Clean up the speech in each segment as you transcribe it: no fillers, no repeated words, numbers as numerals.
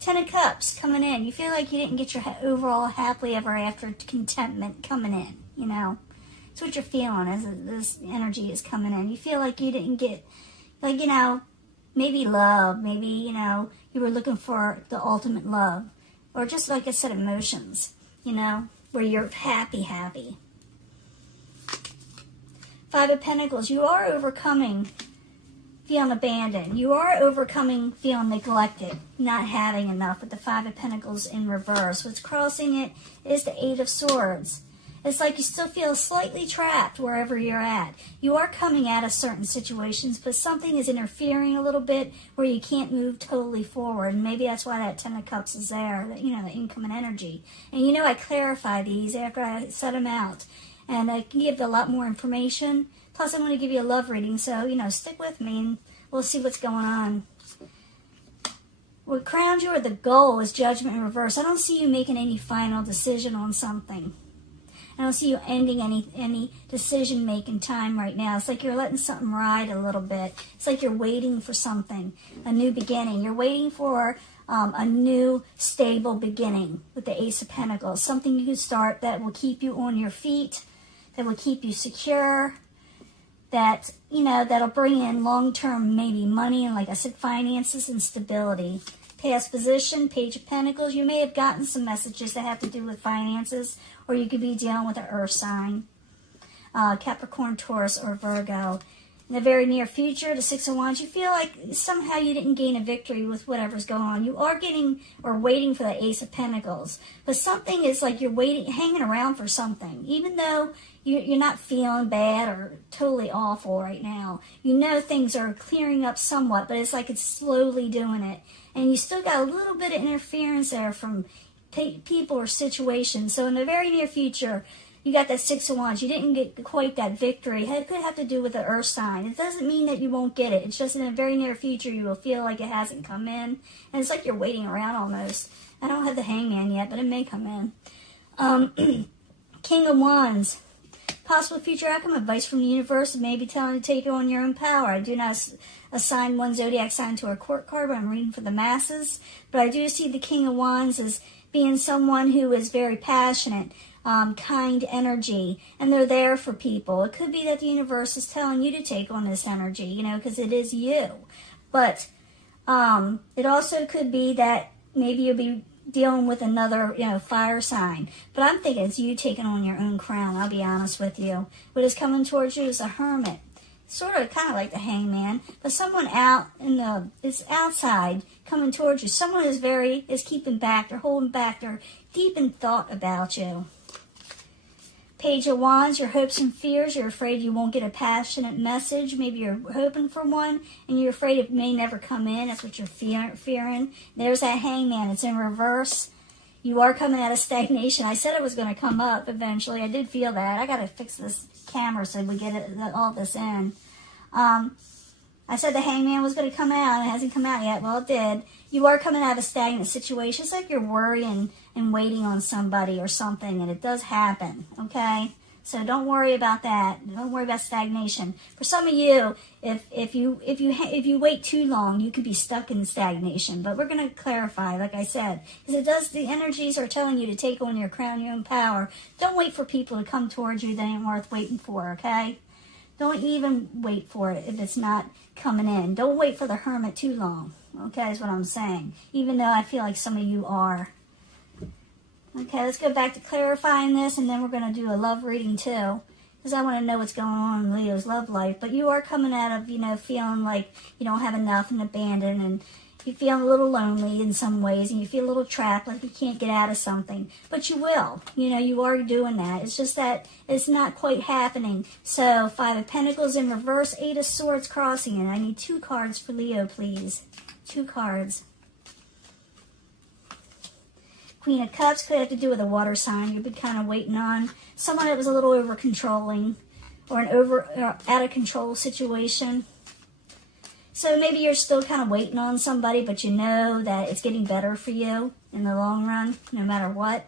Ten of Cups coming in. You feel like you didn't get your overall happily ever after contentment coming in, you know. It's what you're feeling as this energy is coming in. You feel like you didn't get, like, you know, maybe love. Maybe, you know, you were looking for the ultimate love. Or just, like I said, emotions, you know, where you're happy. Five of Pentacles. You are overcoming feeling abandoned. You are overcoming feeling neglected, not having enough with the Five of Pentacles in reverse. What's crossing it is the Eight of Swords. It's like you still feel slightly trapped wherever you're at. You are coming out of certain situations, but something is interfering a little bit where you can't move totally forward. And maybe that's why that Ten of Cups is there, that, you know, the incoming energy. And you know, I clarify these after I set them out. And I can give a lot more information. Plus, I'm going to give you a love reading, so, you know, stick with me and we'll see what's going on. What crowns you or the goal is Judgment in reverse. I don't see you making any final decision on something. I don't see you ending any decision-making time right now. It's like you're letting something ride a little bit. It's like you're waiting for something, a new beginning. You're waiting for a new, stable beginning with the Ace of Pentacles. Something you can start that will keep you on your feet, that will keep you secure, that, you know, that'll bring in long-term maybe money and, like I said, finances and stability. Past position, Page of Pentacles. You may have gotten some messages that have to do with finances, or you could be dealing with an earth sign, Capricorn, Taurus, or Virgo. In the very near future, the Six of Wands, you feel like somehow you didn't gain a victory with whatever's going on. You are getting or waiting for the Ace of Pentacles. But something is like you're waiting, hanging around for something. Even though you're not feeling bad or totally awful right now. You know things are clearing up somewhat, but it's like it's slowly doing it. And you still got a little bit of interference there from people or situations. So in the very near future, you got that Six of Wands. You didn't get quite that victory. It could have to do with the earth sign. It doesn't mean that you won't get it. It's just in the very near future you will feel like it hasn't come in. And it's like you're waiting around almost. I don't have the Hangman yet, but it may come in. King of Wands. Possible future outcome, advice from the universe, maybe telling you to take on your own power. I do not assign one zodiac sign to a court card, but I'm reading for the masses. But I do see the King of Wands as being someone who is very passionate, kind energy, and they're there for people. It could be that the universe is telling you to take on this energy, you know, because it is you. But it also could be that maybe you'll be dealing with another, you know, fire sign. But I'm thinking it's you taking on your own crown, I'll be honest with you. What is coming towards you is a hermit. Sort of kind of like the Hangman, but someone out in the, it's outside coming towards you. Someone is keeping back, they're holding back, they're deep in thought about you. Page of Wands, your hopes and fears. You're afraid you won't get a passionate message. Maybe you're hoping for one, and you're afraid it may never come in. That's what you're fearing. There's that Hangman. It's in reverse. You are coming out of stagnation. I said it was going to come up eventually. I did feel that. I got to fix this camera so we get all this in. I said the Hangman was going to come out, and it hasn't come out yet. Well, it did. You are coming out of a stagnant situation. It's like you're worrying and waiting on somebody or something, and it does happen, okay? So don't worry about that. Don't worry about stagnation. For some of you, if you wait too long, you could be stuck in stagnation. But we're going to clarify, like I said, because the energies are telling you to take on your crown, your own power. Don't wait for people to come towards you that ain't worth waiting for, okay? Don't even wait for it if it's not coming in. Don't wait for the Hermit too long, okay, is what I'm saying. Even though I feel like some of you are. Okay, let's go back to clarifying this, and then we're going to do a love reading too, because I want to know what's going on in Leo's love life. But you are coming out of, you know, feeling like you don't have enough and abandoned, and you feel a little lonely in some ways, and you feel a little trapped, like you can't get out of something. But you will. You know, you are doing that. It's just that it's not quite happening. So, 5 of Pentacles in reverse, 8 of Swords crossing, and I need 2 cards for Leo, please. 2 cards. Queen of Cups could have to do with a water sign you've been kind of waiting on. Someone that was a little over-controlling, or an out-of-control situation. So maybe you're still kind of waiting on somebody, but you know that it's getting better for you in the long run, no matter what.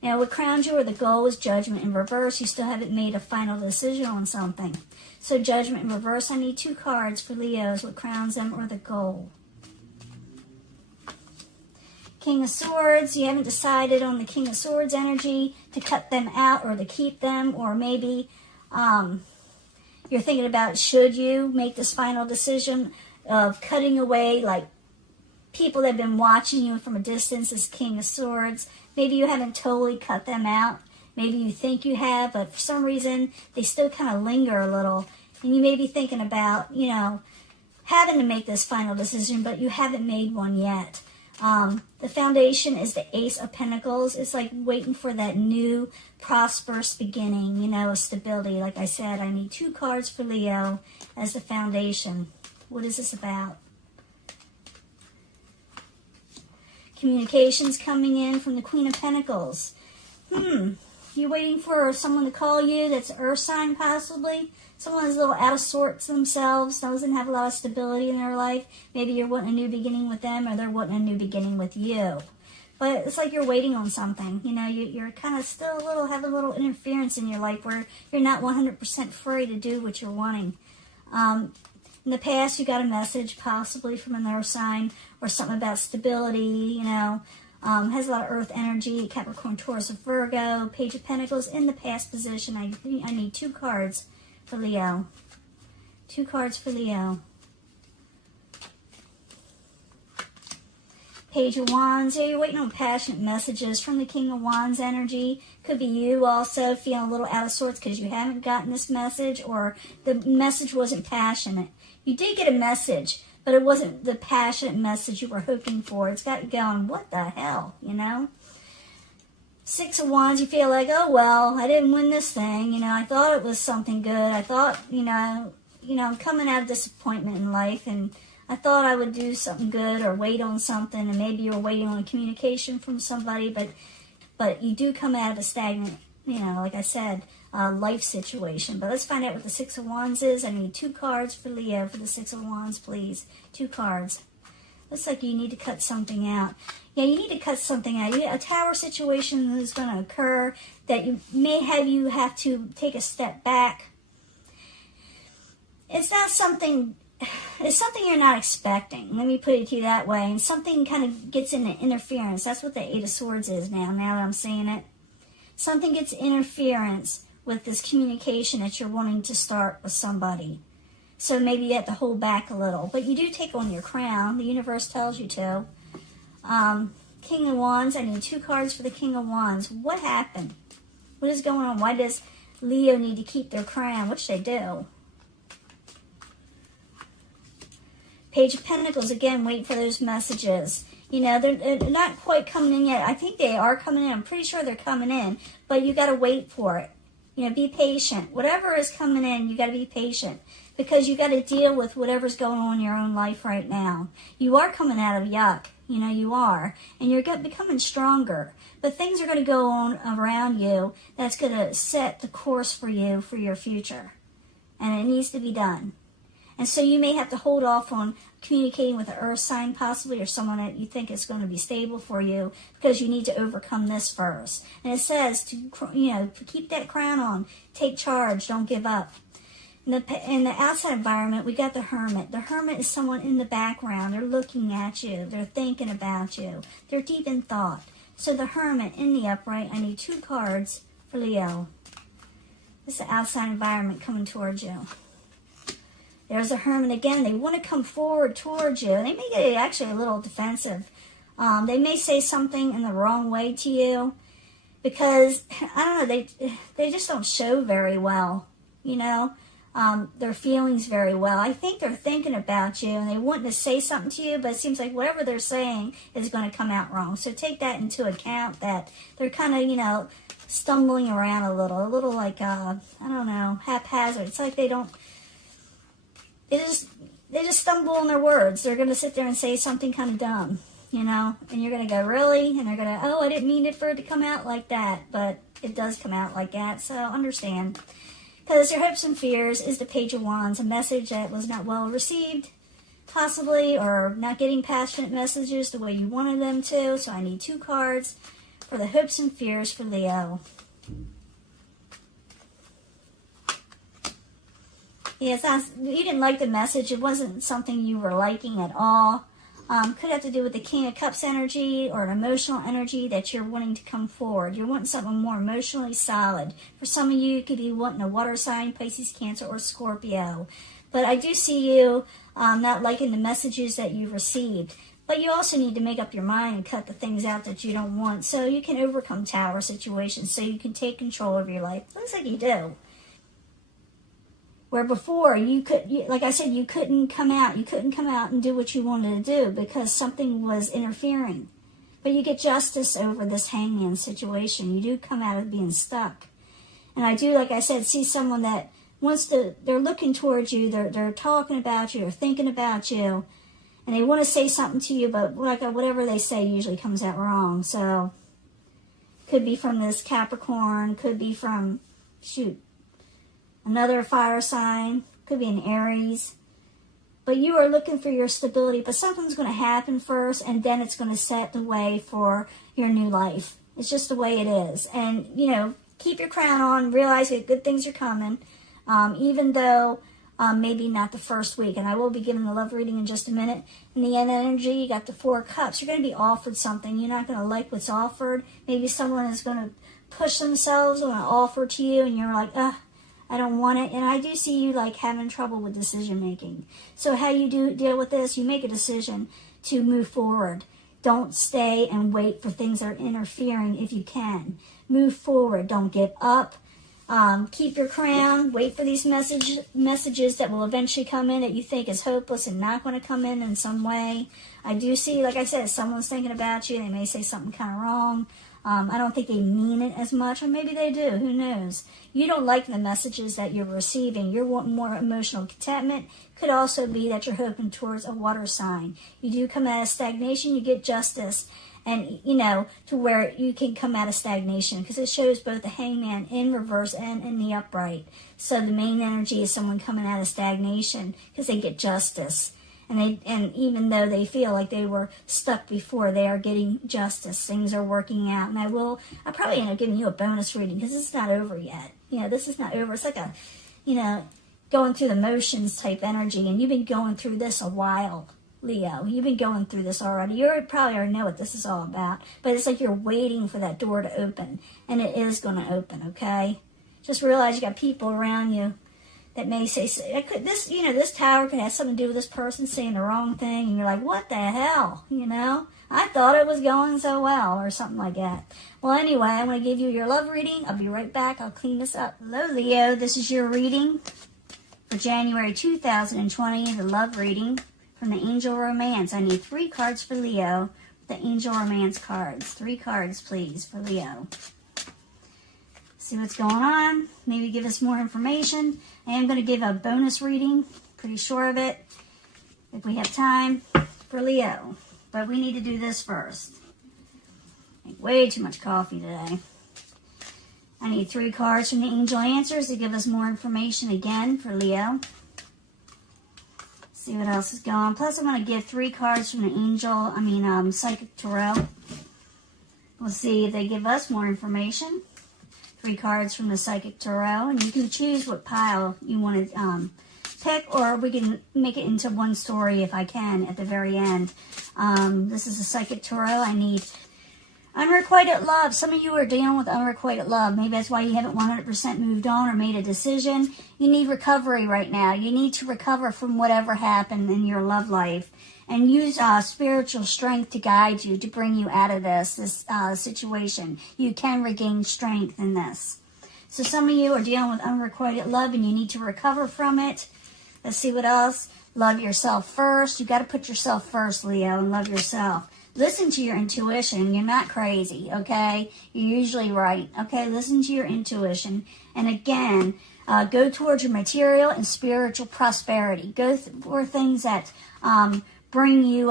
Now, what crowns you or the goal is Judgment in reverse. You still haven't made a final decision on something. So Judgment in reverse, I need 2 cards for Leos. What crowns them or the goal. King of Swords, you haven't decided on the King of Swords energy to cut them out or to keep them, or maybe you're thinking about, should you make this final decision of cutting away like people that have been watching you from a distance as King of Swords. Maybe you haven't totally cut them out. Maybe you think you have, but for some reason they still kind of linger a little. And you may be thinking about, you know, having to make this final decision, but you haven't made one yet. The foundation is the Ace of Pentacles. It's like waiting for that new prosperous beginning, you know, a stability. Like I said, I need 2 cards for Leo as the foundation. What is this about? Communications coming in from the Queen of Pentacles. You waiting for someone to call you that's an earth sign possibly? Someone is a little out of sorts themselves, doesn't have a lot of stability in their life. Maybe you're wanting a new beginning with them, or they're wanting a new beginning with you. But it's like you're waiting on something. You know, you're kind of still have a little interference in your life where you're not 100% free to do what you're wanting. In the past, you got a message possibly from an earth sign or something about stability, you know. Has a lot of earth energy, Capricorn, Taurus, and Virgo. Page of Pentacles in the past position. I need 2 cards for Leo. 2 cards for Leo. Page of Wands. Yeah, you're waiting on passionate messages from the King of Wands energy. Could be you also feeling a little out of sorts because you haven't gotten this message, or the message wasn't passionate. You did get a message, but it wasn't the passionate message you were hoping for. It's got you going, what the hell, you know? 6 of Wands, you feel like, oh, well, I didn't win this thing. You know, I thought it was something good. I thought, you know, I'm coming out of disappointment in life, and I thought I would do something good or wait on something, and maybe you're waiting on a communication from somebody, but you do come out of a stagnant, you know, like I said, life situation. But let's find out what the 6 of Wands is. I need 2 cards for Leo for the 6 of Wands, please. 2 cards. Looks like you need to cut something out. Yeah, you need to cut something out. A tower situation is going to occur that may have you have to take a step back. It's not something... It's something you're not expecting. Let me put it to you that way. And something kind of gets into interference. That's what the 8 of Swords is now that I'm saying it. Something gets interference with this communication that you're wanting to start with somebody. So maybe you have to hold back a little. But you do take on your crown. The universe tells you to. King of Wands. I need 2 cards for the King of Wands. What happened? What is going on? Why does Leo need to keep their crown? Which they do. Page of Pentacles, again, wait for those messages. You know, they're not quite coming in yet. I think they are coming in. I'm pretty sure they're coming in. But you got to wait for it. You know, be patient. Whatever is coming in, you got to be patient. Because you got to deal with whatever's going on in your own life right now. You are coming out of yuck. You know, you are. And you're becoming stronger. But things are going to go on around you that's going to set the course for you for your future. And it needs to be done. And so you may have to hold off on communicating with an earth sign possibly, or someone that you think is going to be stable for you, because you need to overcome this first. And it says to, you know, keep that crown on, take charge, don't give up. In the outside environment, we got the Hermit. The Hermit is someone in the background. They're looking at you. They're thinking about you. They're deep in thought. So the Hermit in the upright, I need 2 cards for Leo. This is the outside environment coming towards you. There's a Hermit again. They want to come forward towards you. They may get actually a little defensive. They may say something in the wrong way to you because, I don't know, they just don't show very well, you know, their feelings very well. I think they're thinking about you and they want to say something to you, but it seems like whatever they're saying is going to come out wrong. So take that into account, that they're kind of, you know, stumbling around a little like, I don't know, haphazard. It's like they just stumble on their words. They're going to sit there and say something kind of dumb, you know, and you're going to go, really? And they're going to, oh, I didn't mean it for it to come out like that, but it does come out like that, so understand. Because your hopes and fears is the Page of Wands, a message that was not well received, possibly, or not getting passionate messages the way you wanted them to, so I need 2 cards for the hopes and fears for Leo. Yeah, you didn't like the message. It wasn't something you were liking at all. Could have to do with the King of Cups energy or an emotional energy that you're wanting to come forward. You're wanting something more emotionally solid. For some of you, you could be wanting a water sign, Pisces, Cancer, or Scorpio. But I do see you not liking the messages that you've received. But you also need to make up your mind and cut the things out that you don't want so you can overcome Tower situations, so you can take control of your life. Looks like you do. Where before, like I said, you couldn't come out. You couldn't come out and do what you wanted to do because something was interfering. But you get justice over this hangman situation. You do come out of being stuck. And I do, like I said, see someone that they're looking towards you, they're talking about you, they're thinking about you, and they want to say something to you, but like whatever they say usually comes out wrong. So, could be from this Capricorn, could be from, another fire sign, could be an Aries. But you are looking for your stability, but something's going to happen first, and then it's going to set the way for your new life. It's just the way it is. And, keep your crown on, realize that good things are coming, even though maybe not the first week. And I will be giving the love reading in just a minute. In the end energy, you got the Four of Cups. You're going to be offered something. You're not going to like what's offered. Maybe someone is going to push themselves on an offer to you, and you're like, I don't want it. And I do see you like having trouble with decision making. So how you do deal with this, you make a decision to move forward. Don't stay and wait for things that are interfering if you can. Move forward. Don't give up. Keep your crown. Wait for these messages that will eventually come in that you think is hopeless and not going to come in some way. I do see, like I said, someone's thinking about you. They may say something kind of wrong. I don't think they mean it as much, or maybe they do. Who knows? You don't like the messages that you're receiving. You're wanting more emotional contentment. Could also be that you're hoping towards a water sign. You do come out of stagnation, you get justice. And, to where you can come out of stagnation, because it shows both the hangman in reverse and in the upright. So the main energy is someone coming out of stagnation because they get justice. And even though they feel like they were stuck before, they are getting justice. Things are working out. And I'll probably end up giving you a bonus reading because this is not over yet. This is not over. It's like going through the motions type energy. And you've been going through this a while, Leo. You've been going through this already. You probably already know what this is all about. But it's like you're waiting for that door to open. And it is going to open, okay? Just realize you got people around you that may say, this tower could have something to do with this person saying the wrong thing, and you're like, what the hell, I thought it was going so well, or something like that. Well, anyway, I'm going to give you your love reading. I'll be right back. I'll clean this up. Hello, Leo. This is your reading for January 2020, the love reading from the Angel Romance. I need 3 cards for Leo, the Angel Romance cards. 3 cards, please, for Leo. See what's going on. Maybe give us more information. I am going to give a bonus reading. Pretty sure of it. If we have time for Leo. But we need to do this first. Way too much coffee today. I need 3 cards from the Angel Answers to give us more information again for Leo. See what else is going on. Plus, I'm going to give 3 cards from the Psychic Tarot. We'll see if they give us more information. 3 cards from the Psychic Tarot, and you can choose what pile you want to pick, or we can make it into one story if I can at the very end. This is a Psychic Tarot. I need unrequited love. Some of you are dealing with unrequited love. Maybe that's why you haven't 100% moved on or made a decision. You need recovery right now. You need to recover from whatever happened in your love life. And use spiritual strength to guide you, to bring you out of this situation. You can regain strength in this. So some of you are dealing with unrequited love and you need to recover from it. Let's see what else. Love yourself first. You got to put yourself first, Leo, and love yourself. Listen to your intuition. You're not crazy, okay? You're usually right, okay? Listen to your intuition. And again, go towards your material and spiritual prosperity. Go for things that bring you